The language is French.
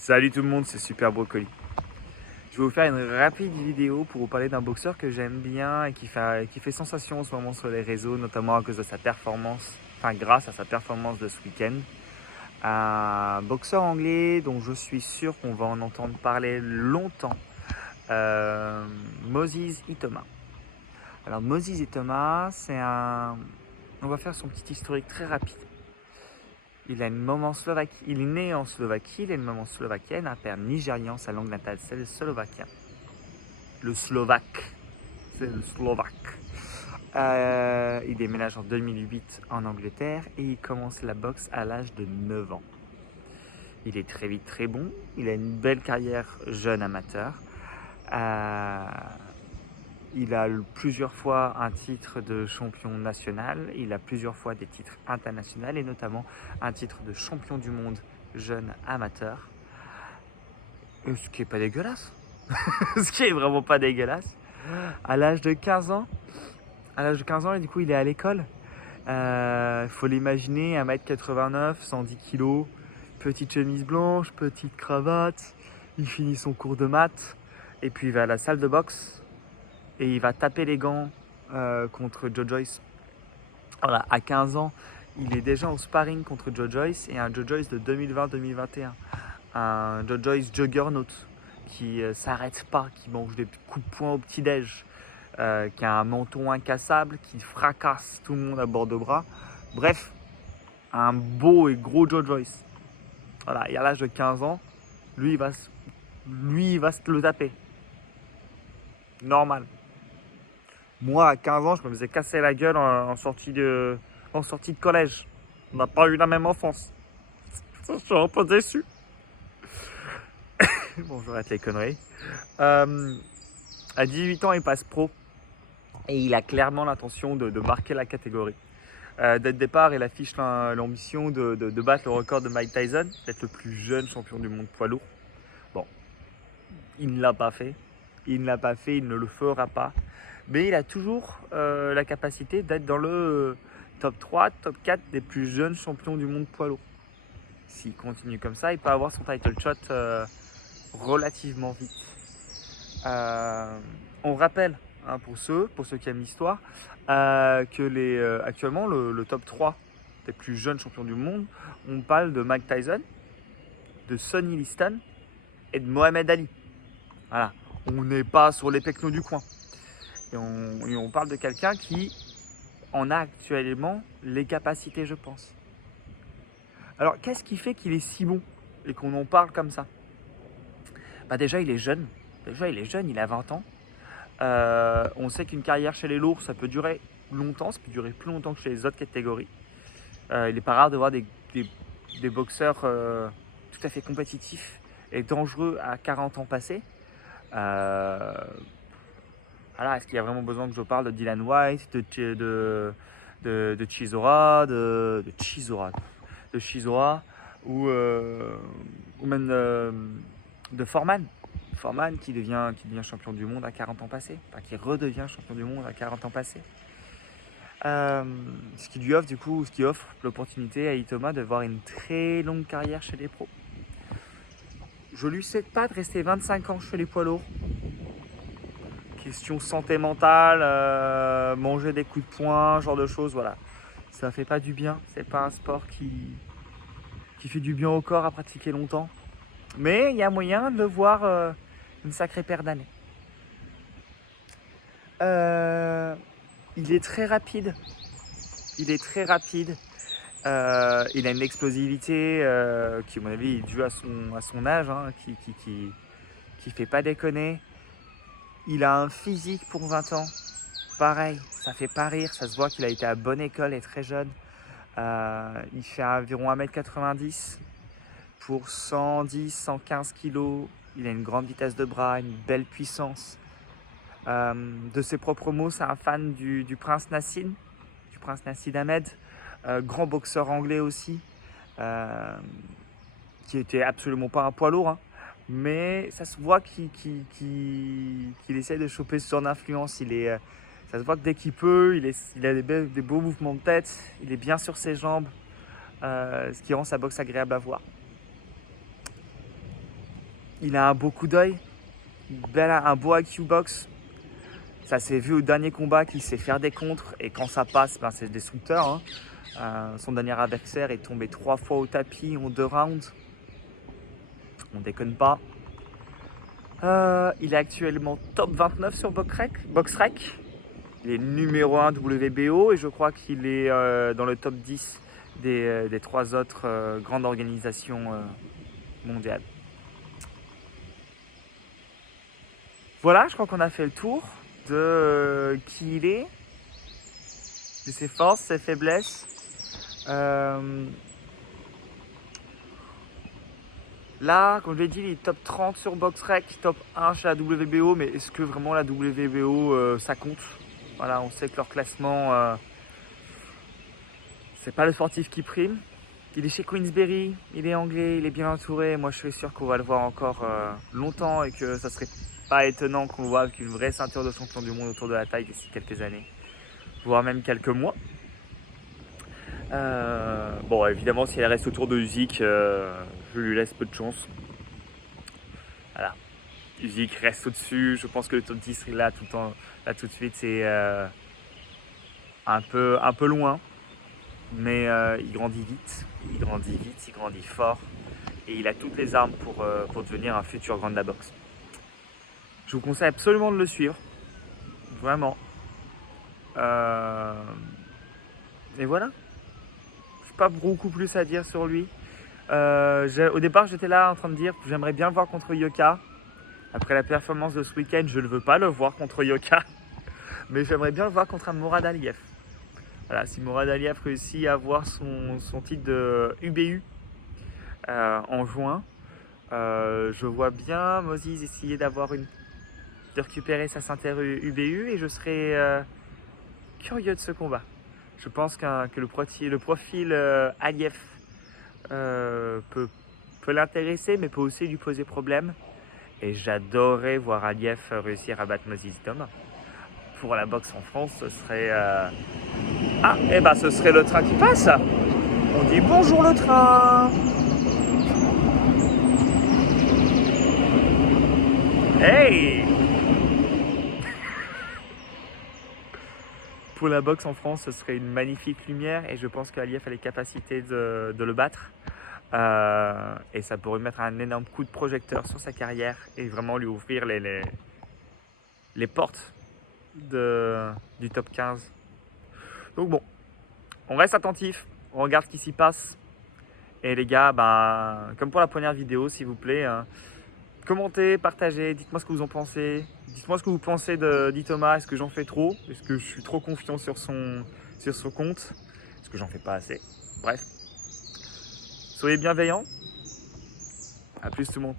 Salut tout le monde, c'est Super Brocoli. Je vais vous faire une rapide vidéo pour vous parler d'un boxeur que j'aime bien et qui fait sensation en ce moment sur les réseaux, notamment à cause de sa performance, enfin grâce à sa performance de ce week-end. Un boxeur anglais dont je suis sûr qu'on va en entendre parler longtemps, Moses Ithoma. Alors Moses Ithoma, on va faire son petit historique très rapide. Il a une maman slovaque, il est né en Slovaquie, il a une maman slovakienne, un père nigérian, sa langue natale c'est le slovaquien. Le slovaque, c'est le slovaque. Il déménage en 2008 en Angleterre et il commence la boxe à l'âge de 9 ans. Il est très vite très bon, il a une belle carrière jeune amateur. Il a plusieurs fois un titre de champion national, il a plusieurs fois des titres internationaux et notamment un titre de champion du monde jeune amateur. Ce qui est pas dégueulasse. Ce qui est vraiment pas dégueulasse. À l'âge de 15 ans, et du coup il est à l'école. Faut l'imaginer, 1m89, 110 kg, petite chemise blanche, petite cravate. Il finit son cours de maths et puis il va à la salle de boxe. Et il va taper les gants contre Joe Joyce. Voilà, à 15 ans, il est déjà en sparring contre Joe Joyce et un Joe Joyce de 2020-2021. Un Joe Joyce juggernaut qui s'arrête pas, qui mange des coups de poing au petit-déj, qui a un menton incassable, qui fracasse tout le monde à bord de bras. Bref, un beau et gros Joe Joyce. Voilà, et à l'âge de 15 ans, lui, il va se le taper. Normal. Moi, à 15 ans, je me faisais casser la gueule en sortie de collège. On n'a pas eu la même enfance. Je suis un peu déçu. Bon, j'arrête les conneries. À 18 ans, il passe pro. Et il a clairement l'intention de marquer la catégorie. Dès le départ, il affiche l'ambition de battre le record de Mike Tyson, d'être le plus jeune champion du monde poids lourd. Bon, il ne l'a pas fait. Il ne le fera pas. Mais il a toujours la capacité d'être dans le top 3, top 4 des plus jeunes champions du monde poids lourd. S'il continue comme ça, il peut avoir son title shot relativement vite. On rappelle, hein, pour ceux qui aiment l'histoire, que actuellement le top 3 des plus jeunes champions du monde, on parle de Mike Tyson, de Sonny Liston et de Mohamed Ali. Voilà, on n'est pas sur les pecnos du coin. Et on parle de quelqu'un qui en a actuellement les capacités, je pense. Alors, qu'est-ce qui fait qu'il est si bon et qu'on en parle comme ça? Déjà, il est jeune. Il a 20 ans. On sait qu'une carrière chez les lourds, ça peut durer longtemps. Ça peut durer plus longtemps que chez les autres catégories. Il n'est pas rare de voir des boxeurs tout à fait compétitifs et dangereux à 40 ans passés. Voilà, est-ce qu'il y a vraiment besoin que je parle de Dylan White, de Chisora, de Chisora ou même de Foreman. Foreman qui devient champion du monde à 40 ans passés, enfin qui redevient champion du monde à 40 ans passés. Ce qui offre l'opportunité à Ithoma de voir une très longue carrière chez les pros. Je lui souhaite pas de rester 25 ans chez les poids lourds. Question santé mentale, manger des coups de poing, genre de choses, voilà. Ça fait pas du bien, c'est pas un sport qui fait du bien au corps à pratiquer longtemps. Mais il y a moyen de le voir une sacrée paire d'années. Il est très rapide. Il a une explosivité qui, à mon avis, est due à son âge, hein, qui fait pas déconner. Il a un physique pour 20 ans. Pareil, ça fait pas rire. Ça se voit qu'il a été à bonne école et très jeune. Il fait environ 1m90 pour 110-115 kg. Il a une grande vitesse de bras, une belle puissance. De ses propres mots, c'est un fan du prince Nassim Ahmed, grand boxeur anglais aussi, qui était absolument pas un poids lourd, hein. Mais ça se voit qu'il essaie de choper son influence. Ça se voit que dès qu'il peut, il a des beaux mouvements de tête, il est bien sur ses jambes, ce qui rend sa boxe agréable à voir. Il a un beau coup d'œil, un beau IQ box. Ça s'est vu au dernier combat qu'il sait faire des contres et quand ça passe, ben c'est destructeur. Hein. Son dernier adversaire est tombé 3 fois au tapis en 2 rounds. On déconne pas. Il est actuellement top 29 sur BoxRec. Il est numéro 1 WBO et je crois qu'il est dans le top 10 des 3 autres grandes organisations mondiales. Voilà, je crois qu'on a fait le tour de qui il est, de ses forces, ses faiblesses. Là, comme je l'ai dit, il est top 30 sur BoxRec, top 1 chez la WBO, mais est-ce que vraiment la WBO ça compte? Voilà, on sait que leur classement, c'est pas le sportif qui prime. Il est chez Queensberry, il est anglais, il est bien entouré. Moi, je suis sûr qu'on va le voir encore longtemps et que ça serait pas étonnant qu'on le voit avec une vraie ceinture de champion du monde autour de la taille d'ici quelques années, voire même quelques mois. Bon, évidemment, si elle reste autour de Usyk, je lui laisse peu de chance. Voilà, Usyk reste au-dessus. Je pense que le top 10 là tout le temps, là tout de suite, c'est un peu loin. Mais il grandit vite, il grandit fort et il a toutes les armes pour devenir un futur grand de la boxe. Je vous conseille absolument de le suivre, vraiment. Et voilà, je n'ai pas beaucoup plus à dire sur lui. Au départ, j'étais là en train de dire que j'aimerais bien le voir contre Yoka. Après la performance de ce week-end, je ne veux pas le voir contre Yoka, mais j'aimerais bien le voir contre un Morad Aliyev. Voilà, si Morad Aliyev réussit à avoir son titre de UBU en juin, je vois bien Moses essayer de récupérer sa ceinture UBU et je serais curieux de ce combat. Je pense que le profil Aliyev peut l'intéresser, mais peut aussi lui poser problème. Et j'adorerais voir Aliyev réussir à battre Moses Dom. Pour la boxe en France, ce serait... Ah, et ben ce serait le train qui passe. On dit bonjour le train. Hey. Pour la boxe en France, ce serait une magnifique lumière et je pense qu'Aliyev a les capacités de le battre. Et ça pourrait mettre un énorme coup de projecteur sur sa carrière et vraiment lui ouvrir les portes du top 15. Donc bon, on reste attentif, on regarde ce qui s'y passe. Et les gars, comme pour la première vidéo, s'il vous plaît, commentez, partagez, dites-moi ce que vous en pensez. Dites-moi ce que vous pensez d'Itoma. Est-ce que j'en fais trop? Est-ce que je suis trop confiant sur son compte? Est-ce que j'en fais pas assez? Bref. Soyez bienveillants. À plus tout le monde.